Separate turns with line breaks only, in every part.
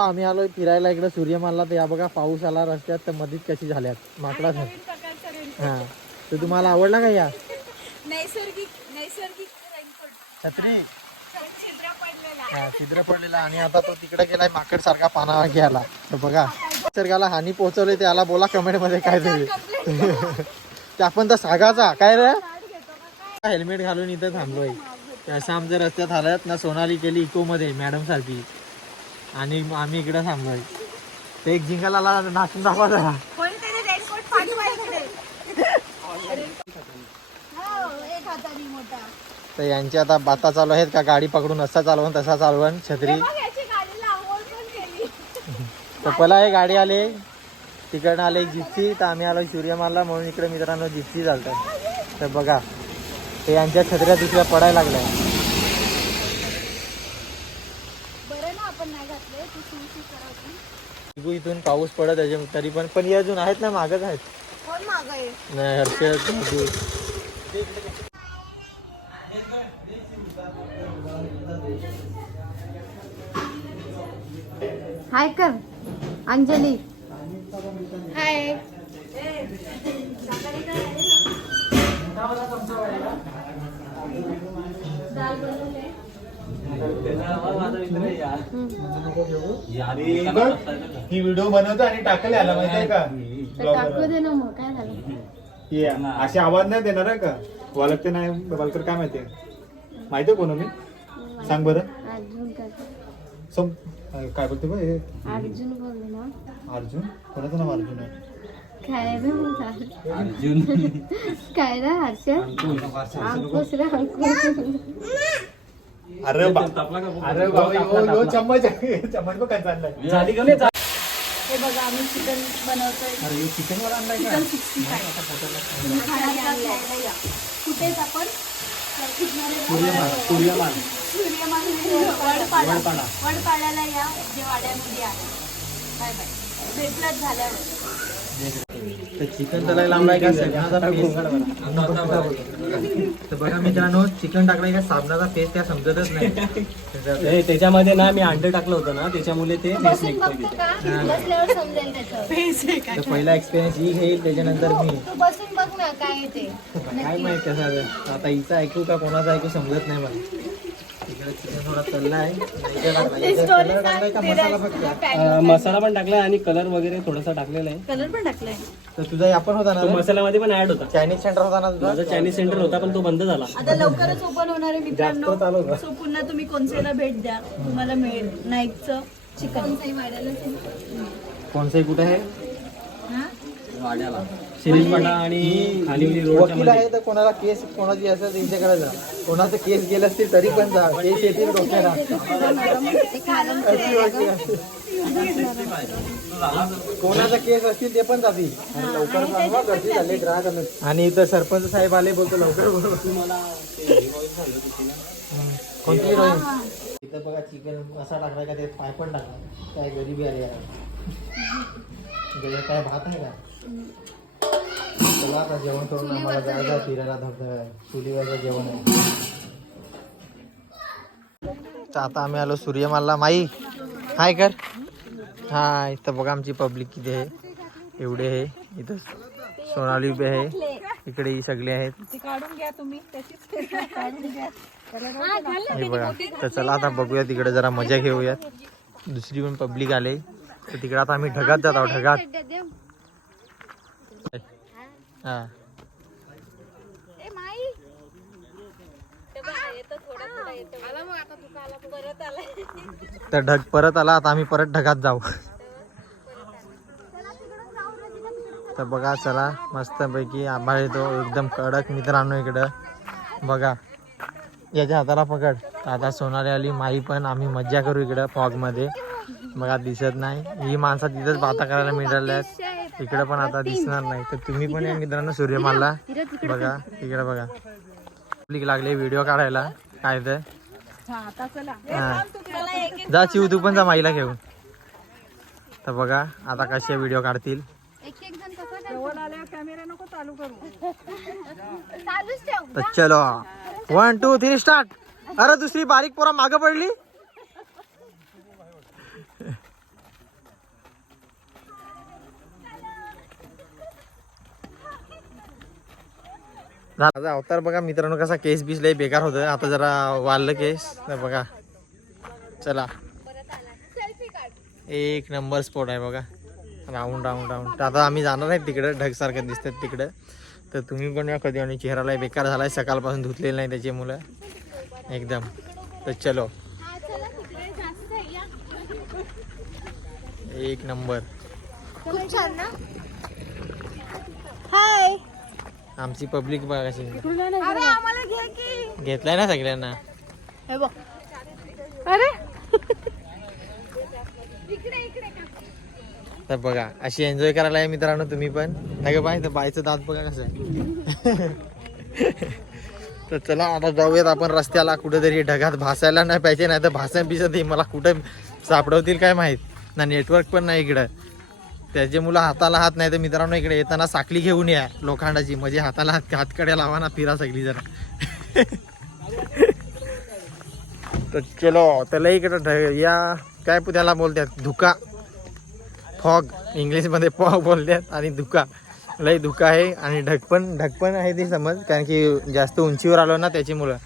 आम्ही आलोय फिरायला इकडे सूर्यमानला. तर या बघा पाऊस आला रस्त्यात तर मधीच कशी झाल्यात. माकडा हा. तर तुम्हाला आवडला का या?
नैसर्गिक नैसर्गिक
छत्री.
छिद्र पडलेला.
हा छिद्र पडलेला. आणि आता तो तिकडे गेलाय माकड सारखा पाना घ्यायला. तर बघा निसर्गाला हानी पोहोचवली त्याला बोला कमेंटमध्ये काय तरी. ते आपण तर सागाचा. काय रे? हेल्मेट घालून इथं थांबलोय. असं आमच्या रस्त्यात आल्यात ना सोनाली केली इको मध्ये मॅडम सारखी. आणि आम्ही इकडे थांबलोय. ते एक जिंकाला नाचून दाखवा जरा.
कोणीतरी रेनकोट पाठवा इकडे. हो, एक हाताने मोठा.
तर यांची आता बाता चालू आहेत का? गाडी पकडून असा चालवण तसा चालवण छत्री.
मग याची गाडीला आंघोळ पण केली.
तर पहिला एक गाडी आली. तिकडनं आले एक जिप्सी. तर आम्ही आलो सूर्यमानला म्हणून इकडे मित्रांनो जिप्सी चालतात. तर बघा ते यांच्या छत्र्या दुसऱ्या पडायला लागल्या
बरं ना आपण नाही घातले तू सुशी करायची
बघू इथून पाऊस पडत त्याच्या तरी पण पण हे अजून आहेत ना मागच आहेत.
कोण माग आहे?
नाही हर्षद.
हाय कर अंजली. हाय.
ही व्हिडिओ बनवतो आणि टाकले आला माहितीये का?
टाकू दे ना मग काय झालं?
असे आवाज नाही देणार आहे का? वालकते नाही वालकर काय माहितीये? माहितीये कोण मी? सांग बरं.
अर्जुन काय?
सम काय बोलते बा हे.
अर्जुन बोलले ना.
अर्जुन? कोणाचं नाव अर्जुन आहे?
काय रे अर्जुन. काय रे हर्षद? अंकुश. रे अंकुश.
अरे बा अरे बाबा यो यो चम्मच. चम्मच बघ काय चाललंय.
हे बघा आम्ही चिकन बनवतोय.
अरे यो चिकन
सिक्स्टी फाय कुठेच आपण
सूर्यमान
सूर्यमान. वडपाडा. वडपाड्याला या जे वाड्यामध्ये आहे. Bye bye. भेटलंच झाल्यावर.
तर चिकन त्याला लांब आहे का? साबणाचा पेस्ट तर बघा मित्रांनो चिकन टाकलाय का? साबणाचा पेस्ट त्या समजतच नाही.
त्याच्यामध्ये ना मी अंडे टाकलं होतं ना त्याच्यामुळे ते फेस
बसून
निघतो
पहिला एक्सपिरियन्स ही घेईल त्याच्यानंतर मी.
तू बसून बघ ना काय
माहीत कसं आहे. आता हिचं ऐकू का कोणाचं ऐकू समजत नाही मला. का मसाला फक्त
अं, मसाला पण टाकलाय आणि कलर वगैरे थोडासा टाकलेला आहे.
कलर पण टाकलाय.
तर तुझा आपण होता ना
तो मसाल्यामध्ये पण ऍड होता.
चायनीज सेंटर होता ना तुझा?
माझा चायनीज सेंटर होता पण तो बंद झाला.
आता लवकरच ओपन होणार आहे मित्रांनो? सो पुन्हा तुम्ही कोणसेला भेट द्या? तुम्हाला मिळेल. नाईकचं चिकन.
कोणचं कुठे आहे?
वाड्याला. शिरीषपाडा आणि रोडच्या
वकील आहे तर कोणाला केस कोणाची असेल तर इथे जा कोणाचं केस गेलं असतील तरी पण जा. केस येतील डोक्याला. कोणाचा केस असतील ते पण जातील. लवकर सांगा, गर्दी झाली ग्राहक. आणि इथं सरपंच साहेब आले बोलतो लवकर बोलव. कोणती हिरोईन इथं बघा चिकन असा टाकलाय का ते पाय पण टाकला काय गरीबी आली काय भात आहे का? चला आता जेवण करून आम्हाला जायचं फिरायला धबधबा चुलीवरचं जेवण आहे. तर आता आम्ही आलो सूर्यमालला माई हाय कर. हाय तर बघा आमची पब्लिक किती आहे. एवढे आहे. इथं सोनाली उभे आहे. इकडे ही सगळे आहेत.
काढून घ्या तुम्ही त्याचीच काढून घ्या.
हे बघा. तर चला आता बघूया तिकडे जरा मजा घेऊयात. दुसरी पण पब्लिक आले. तर तिकडे आता आम्ही ढगात जात आहोत ढगात. हा. तर ढग परत आला आता आम्ही परत ढगात जाऊ. तर बघा चला मस्त पैकी आभाळ येतो एकदम कडक मित्रांनो इकडं. बघा याच्या हाताला पकड. आता सोनाली आली माई पण आम्ही मज्जा करू इकडं फॉगमध्ये. बघा दिसत नाही. ही माणसं तिथंच बाता करायला मिळाल्यात. इकडं पण आता दिसणार नाही. तर तुम्ही पण या मित्रांनो सूर्यमालला बघा इकडे बघा पब्लिक लागले व्हिडिओ काढायला. काय तर हा. जा चिव तू पण जा माईला घेऊन. तर बघा आता कसे व्हिडिओ काढतील.
एक एक जण कसं कॅमेरा नको चालू करू. चालूच ठेव.
तर चलो. वन टू थ्री स्टार्ट अरे दुसरी बारीक पोरा मागं पडली. माझा अवतार बघा मित्रांनो कसा केस बीस लय बेकार होतं आता जरा वाढलं केस. तर बघा. चला. एक नंबर स्पॉट आहे बघा. Round round round. आता आम्ही जाणार आहे तिकडं. ढगसारखं दिसतात तिकडं. तर तुम्ही पण या कधी. आणि चेहराला बेकार झालाय. सकाळपासून धुतलेलं नाही त्याची मुलं. एकदम. तर चलो. एक नंबर.
खूप छान ना?
आमची पब्लिक बघा कशी
अरे आम्हाला घे की.
घेतलाय ना सगळ्यांना.
हे बघ. अरे. इकडे इकडे का?
तर बघा अशी एन्जॉय करायला आहे मित्रांनो तुम्ही पण. नाही बाय तर बायचं दात बघा कसं आहे. तर चला आता जाऊयात आपण रस्त्याला. कुठेतरी ढगात भासायला नाही पाहिजे नाही तर भासन बिसत हे मला कुठं सापडवतील काय माहीत. ना नेटवर्क पण नाही इकडं. त्याचे मुलं हाताला हात नाही तर मित्रांनो इकडे येताना साखली घेऊन या लोखंडाची. म्हणजे हाताला हात हातकडे लावा ना फिरा सगळी जरा. तर चलो त्याला इकडं ढ- या. काय पु- त्याला बोलतात? धुका. फॉग. इंग्लिशमध्ये फॉग बोलतात आणि धुका. लई धुका आहे आणि ढकपण ढकपण आहे ते समज कारण की जास्त उंचीवर आलो ना त्याची मुलं.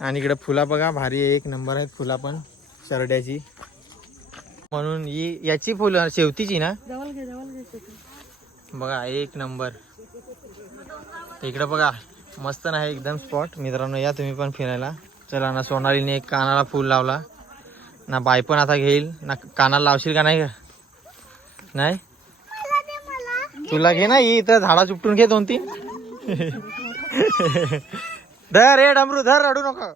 आणि इकडं फुला बघा भारी आहे, एक नंबर आहेत फुला पण शरड्याची म्हणून ही याची फुलं शेवतीची ना?
जवळ घे जवळ घे
बघा एक नंबर. इकडे बघा मस्त नाही एकदम स्पॉट मित्रांनो या तुम्ही पण फिरायला. चला ना सोनालीने एक कानाला फूल लावला. ना बाय पण आता घेईल. ना कानाला लावशील का नाही? का नाही? तुला घे ना ही इथं झाडा चुपटून घे दोन तीन धर रे डमरू धर रडू नको.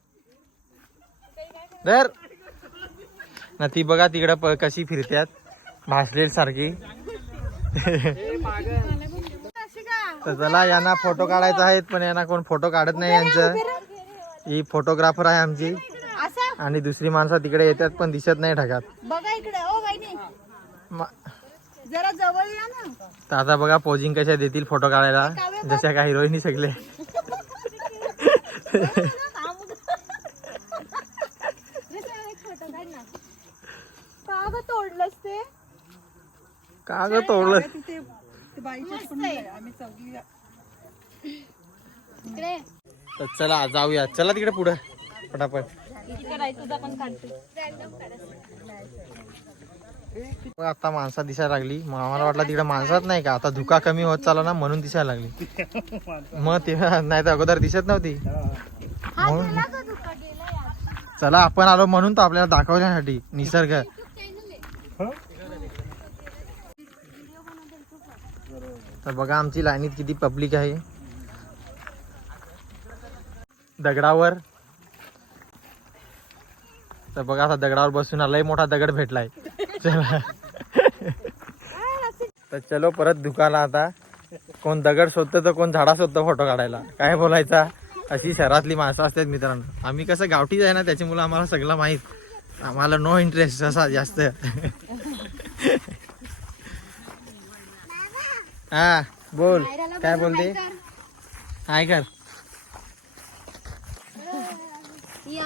धर. ना ती बघा तिकडं प- कशी फिरत्यात. भासलेल सारखी. तर चला यांना फोटो काढायचा आहेत पण यांना कोण फोटो काढत नाही यांचं. ही फोटोग्राफर आहे आमची. आणि दुसरी माणसं तिकडे येतात पण दिसत नाही ढगात.
बघा इकडे.
तर आता बघा पोजिंग कशा देतील फोटो काढायला. जशा का हिरोईनी सगळे
का ग तोडलंस ते?
का ग तोडलं
तिथे आम्ही चौघी इकडे.
तर चला जाऊया. चला तिकडे पुढे. पटापट
तुझा पण काढते.
मग आता माणसा दिसायला लागली. मग आम्हाला वाटलं तिकडे माणसात नाही का? आता धुका कमी होत चालला ना म्हणून दिसायला लागली. मग ते नाही तर अगोदर दिसत नव्हती. म्हणून चला आपण आलो म्हणून तर आपल्याला दाखवण्यासाठी. निसर्ग. तर बघा आमची लाईनीत किती पब्लिक आहे. दगडावर. तर बघा आता दगडावर बसून लय मोठा दगड भेटलाय. चला. तर चलो परत दुकाला आता. कोण दगड शोधतं तर कोण झाडा शोधतं फोटो काढायला. काय बोलायचा? अशी शहरातली माणसं असतात मित्रांनो. आम्ही कसं गावठीच आहे ना त्याच्यामुळे आम्हाला सगळं माहीत. आम्हाला नो इंटरेस्ट असा जास्त. हा बोल. काय बोलते? काय कर.
ही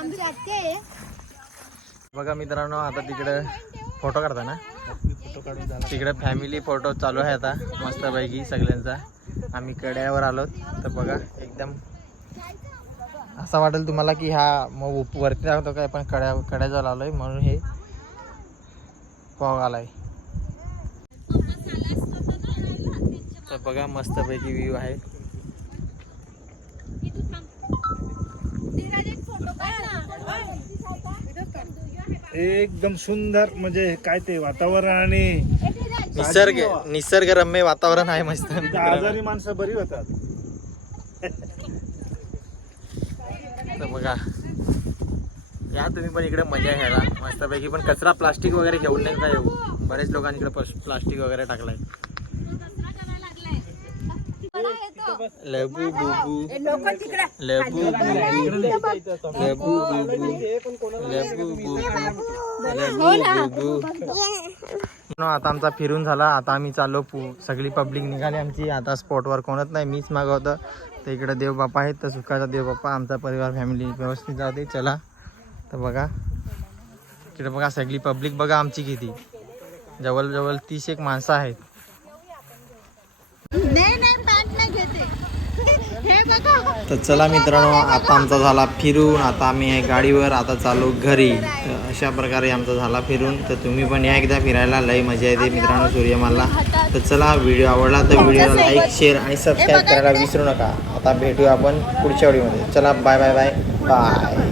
बघा मित्रांनो आता तिकडे फोटो काढता ना? तिकडे फॅमिली फोटो चालू आहे आता मस्तपैकी सगळ्यांचा. आम्ही कड्यावर आलो तर बघा एकदम असं वाटेल तुम्हाला की हा मग वरती राहतो काय पण कड्या कड्याजवळ आलोय म्हणून हे फॉग आलाय. तर बघा मस्तपैकी व्ह्यू आहे.
एकदम सुंदर म्हणजे काय ते वातावरण आणि
निसर्ग निसर्गरम्य वातावरण आहे मस्त.
आजारी माणसं बरी होतात.
तर बघा. या तुम्ही पण इकडे मजा घ्यायला. मस्तपैकी पण कचरा प्लास्टिक वगैरे घेऊन नाही का येऊ? बरेच लोकांनी इकडे प्लास्टिक वगैरे टाकलाय. लबू बुबू लबू बुबू लबू बुबू लबू बुबू लबू बुबू आता आमचा फिरून झाला. आता आम्ही चाललो सगळी पब्लिक निघाली आमची. आता स्पॉटवर कोणत नाही. मीच मागवतं तर इकडे देवबापा आहेत. तर सुखाचा देवबापा आमचा परिवार फॅमिली व्यवस्थित जाते. चला. तर बघा. इकडे बघा सगळी पब्लिक बघा आमची किती. जवळजवळ तीस एक माणसं आहेत
नाही नाही पॅन्ट नाही घेते
तर चला मित्रांनो आता आमचा झाला फिरून आता आम्ही आहे गाडीवर आता चालू घरी. तर अशा प्रकारे आमचा झाला फिरून. तर तुम्ही पण या एकदा फिरायला लई मजा येते मित्रांनो सूर्यमाला तर चला व्हिडिओ आवडला तर व्हिडिओला लाईक शेअर आणि सबस्क्राईब करायला विसरू नका. आता भेटूया आपण पुढच्या व्हिडिओमध्ये. चला बाय बाय बाय बाय